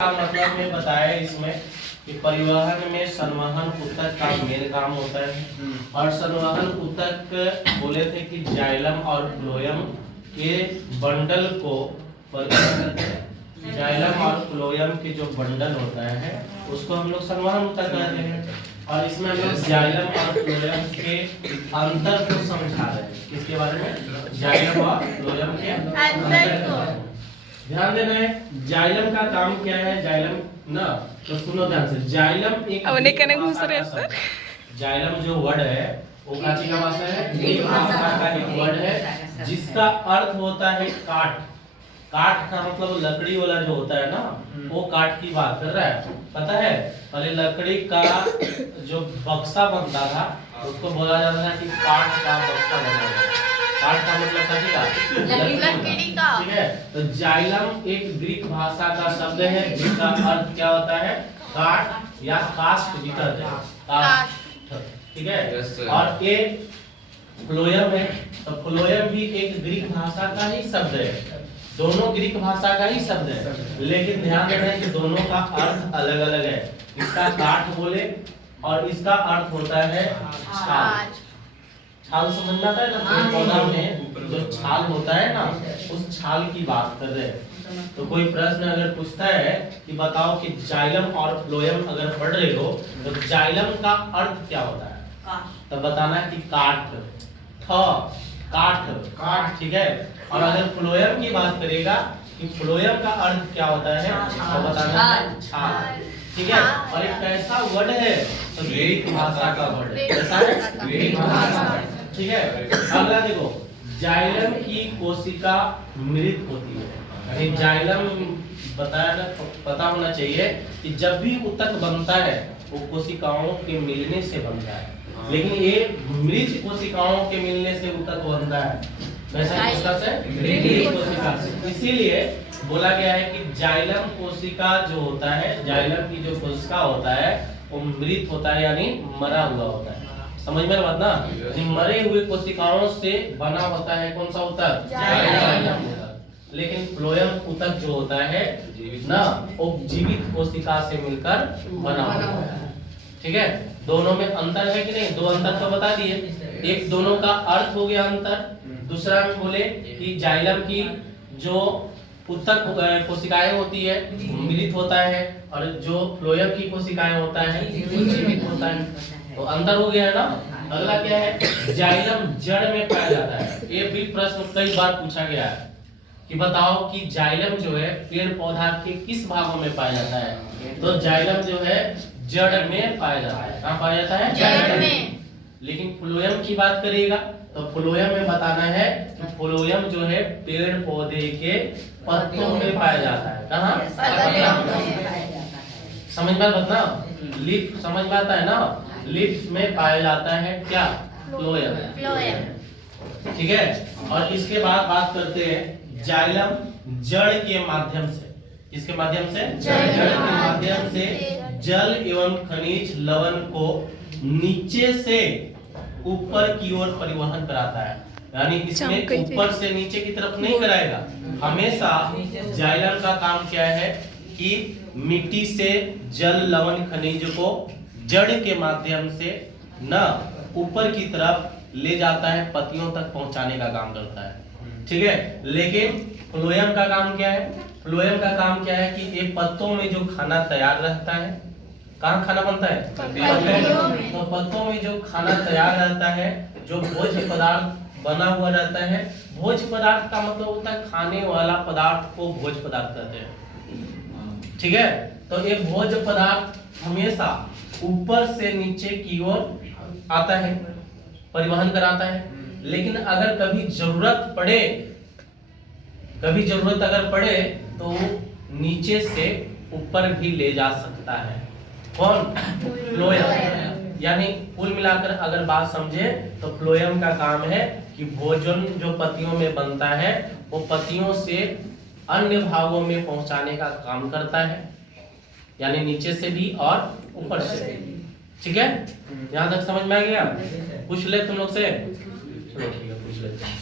मतलब में बताया इसमें कि परिवहन में संवहन ऊतक का मेन काम होता है और संवहन ऊतक बोले थे कि जाइलम और फ्लोएम के बंडल को परिवहन करते हैं। जाइलम और फ्लोएम के जो बंडल होता है उसको हम लोग संवहन ऊतक कहते हैं और इसमें हम लोग जाइलम और फ्लोएम के अंतर को समझा रहे हैं। किसके बारे में? जाइलम और फ्लोएम के अंतर को। ध्यान देना है जाइलम का काम क्या है। जाइलम ना तो सुनो ध्यान से। जाइलम एक जाइलम जो वर्ड है वो काची का भाषा है, ग्रीक भाषा का एक वर्ड है जिसका अर्थ होता है काट। काट का मतलब लकड़ी वाला जो होता है ना वो काट की बात कर रहा है। पता है पहले लकड़ी का जो बक्सा बनता था उसको बोला जाता था कि काट का बक्सा बना। काट का मतलब लकड़ी का। ठीक है, तो जाइलम एक ग्रीक भाषा का शब्द है जिसका अर्थ क्या होता है? काट या कास्ट भी कहते हैं। कास्ट, ठीक है। और ये फ्लोएम है तो फ्लोएम भी एक ग्रीक भाषा का ही शब्द है। दोनों ग्रीक भाषा का ही शब्द है लेकिन ध्यान देना है कि दोनों का अर्थ अलग अलग है। इसका काट बोले और इसका अर्थ होता है छाल। छाल समझना है ना, पौधा में जो छाल होता है ना उस छाल की बात कर रहे हैं। तो कोई प्रश्न अगर पूछता है कि बताओ कि जाइलम और फ्लोएम अगर पढ़ रहे हो तो जाइलम का अर्थ क्या होता है? तो बताना है कि काट, काट, ठीक है। और अगर फ्लोएम की बात करेगा कि फ्लोएम का अर्थ क्या होता है तो बताना है छाल, ठीक है। और एक कैसा वर्ड है तो ग्रीक भाषा का वर्ड है। कैसा है? ग्रीक भाषा, ठीक है। अगला देखो, जाइलम की कोशिका मृत होती है। यानी जाइलम बताया पता होना चाहिए कि जब भी ऊतक बनता है वो कोशिकाओं के मिलने से बनता है लेकिन ये मृत कोशिकाओं के मिलने से ऊतक बनता है। वैसा कोशिका से मृत कोशिका से। इसीलिए बोला गया है कि जाइलम कोशिका जो होता है, जाइलम की जो कोशिका होता है वो मृत होता है यानी मरा हुआ होता है। समझ में बात ना? मरे हुए कोशिकाओं से बना होता है कौन सा ऊतक? जाइलम ऊतक। लेकिन फ्लोएम ऊतक जो होता है ना वो जीवित कोशिका से मिलकर बना होता है, ठीक है। दोनों में अंतर है कि नहीं? दो अंतर तो बता दिए। एक दोनों का अर्थ हो गया अंतर, दूसरा में बोले कि जाइलम की जो ऊतक कोशिकाएं होती है मृत होता है और जो फ्लोएम की कोशिकाएं होता है वो जीवित होता है। तो अंदर हो गया है ना। अगला क्या है? जाइलम जड़ में पाया जाता है। ये भी प्रश्न कई बार पूछा गया है कि बताओ कि जाइलम जो है पेड़ पौधा के किस भागों में पाया जाता है? तो जाइलम जो है जड़ में पाया जाता है। कहाँ पाया जाता है? जड़ में। लेकिन फ्लोएम की बात करिएगा तो फ्लोएम में बताना है कि फ्लोएम जो है पेड़ पौधे के पत्तों में पाया जाता है। कहाँ? समझ में आता ना? लीफ समझ में आता है ना? लीफ में पाया जाता है क्या? फ्लोएम, ठीक है। और इसके बाद बात करते हैं जाइलम जड़ के माध्यम से। किसके माध्यम से? जड़ के माध्यम से जल एवं खनिज लवण को नीचे से ऊपर की ओर परिवहन कराता है। यानी इसमें ऊपर से नीचे की तरफ नहीं कराएगा। हमेशा जाइलम का काम क्या है कि मिट्टी से जल लवण खनिज को जड़ के माध्यम से न ऊपर की तरफ ले जाता है, पत्तियों तक पहुंचाने का काम करता है, ठीक है। लेकिन फ्लोएम का काम क्या है? फ्लोएम का काम क्या है कि एक पत्तों में जो खाना तैयार रहता है, कहाँ खाना बनता है? तो पत्तों में जो खाना तैयार रहता है, जो भोज्य पदार्थ बना हुआ रहता है। भोज्य पदार्थ का मतलब होता है खाने वाला पदार्थ को भोज्य पदार्थ कहते हैं, ठीक है। तो एक भोज्य पदार्थ हमेशा ऊपर से नीचे की ओर आता है, परिवहन कराता है। लेकिन अगर कभी जरूरत अगर पड़े तो नीचे से ऊपर भी ले जा सकता है। कौन? फ्लोएम। यानी कुल मिलाकर अगर बात समझे तो फ्लोएम का काम है कि भोजन जो पत्तियों में बनता है वो पत्तियों से अन्य भागों में पहुंचाने का काम करता है, यानी नीचे से भी और ऊपर से भी, ठीक है। यहाँ तक समझ में आ गया? पूछ ले तुम लोग से। चलो ठीक है, पूछ लेते हैं।